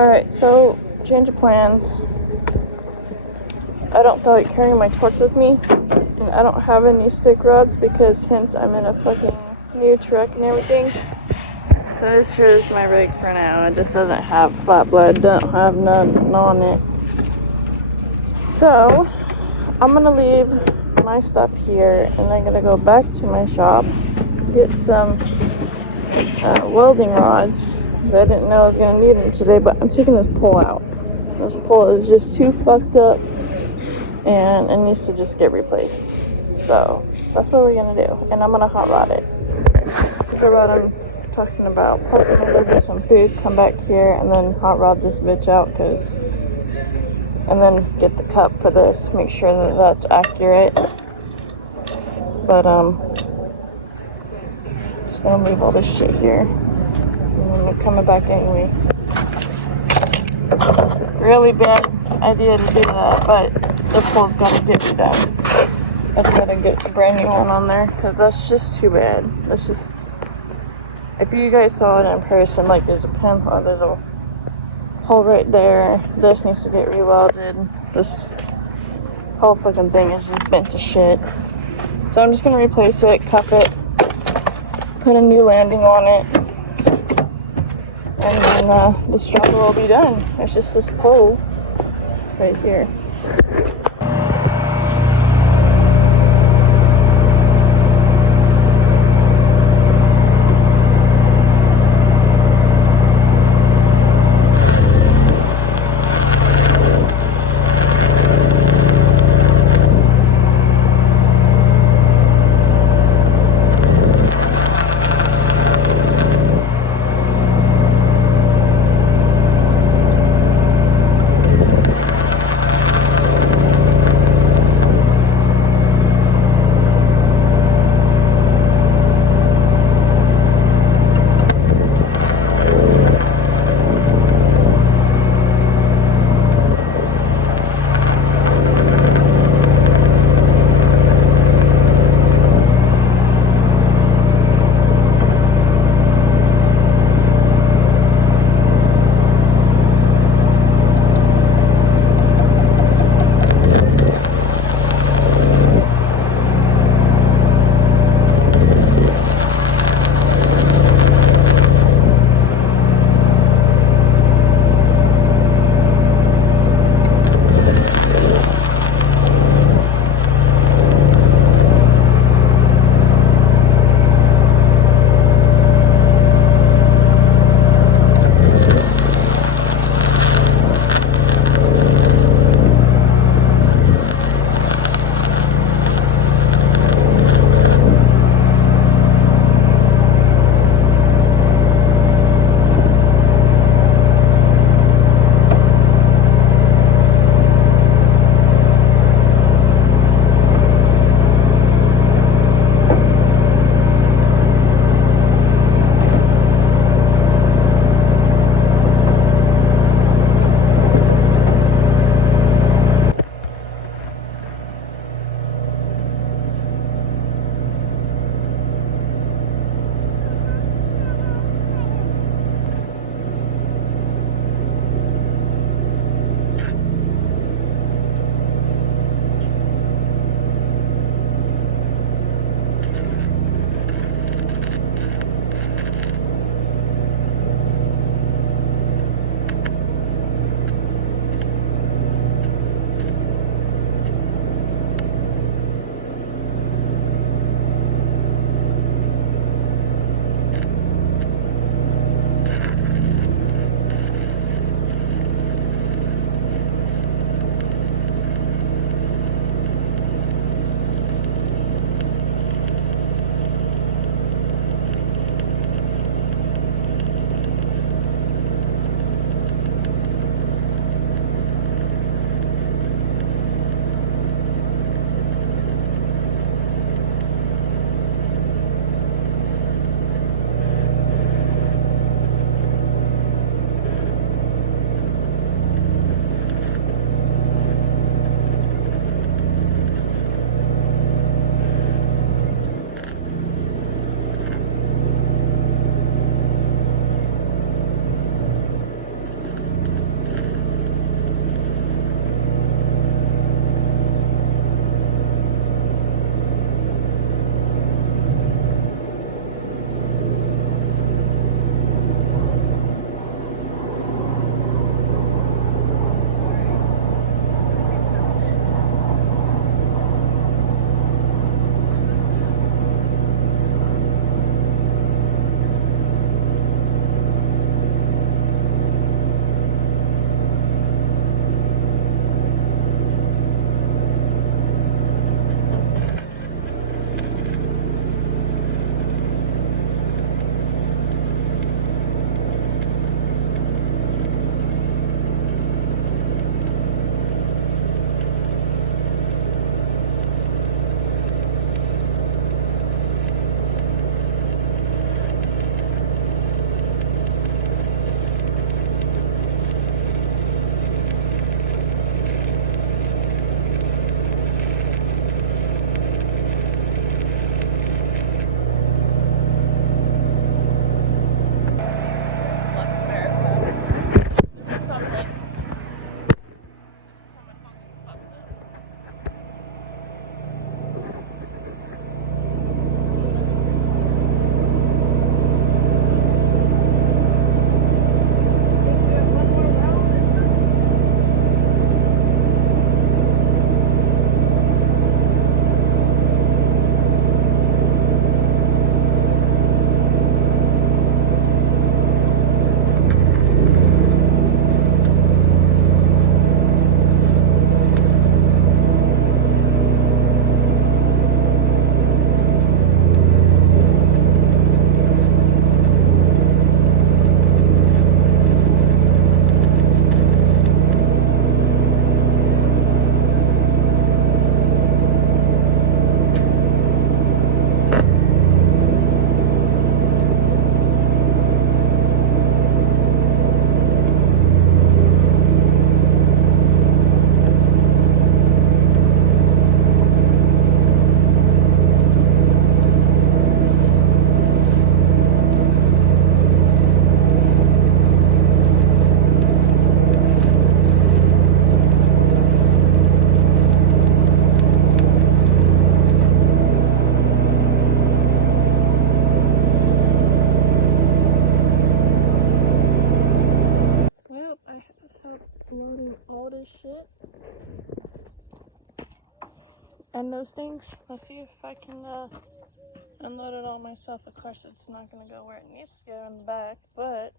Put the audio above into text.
Alright, so change of plans. I don't feel like carrying my torch with me, and I don't have any stick rods because hence I'm in a fucking new truck and everything. So this here is my rig for now. It just doesn't have flat blade, don't have none on it. So I'm gonna leave my stuff here and I'm gonna go back to my shop, get some welding rods, because I didn't know I was gonna need them today, but I'm taking this pole out. This pole is just too fucked up and it needs to just get replaced. So that's what we're gonna do, and I'm gonna hot rod it. So what I'm talking about, plus I'm gonna go get some food, come back here, and then hot rod this bitch out, and then get the cup for this, make sure that that's accurate. But just gonna leave all this shit here, and then we're coming back anyway. Really bad idea to do that, but the pole's gotta get redone. I gotta get a brand new one on there, because that's just too bad. That's just, if you guys saw it in person, like there's a pinhole, there's a hole right there. This needs to get rewelded. This whole fucking thing is just bent to shit. So I'm just gonna replace it, cup it, put a new landing on it, and then the struggle will be done. It's just this pole right here. this shit and those things. Let's see if I can unload it all myself. Of course, it's not going to go where it needs to go in the back, but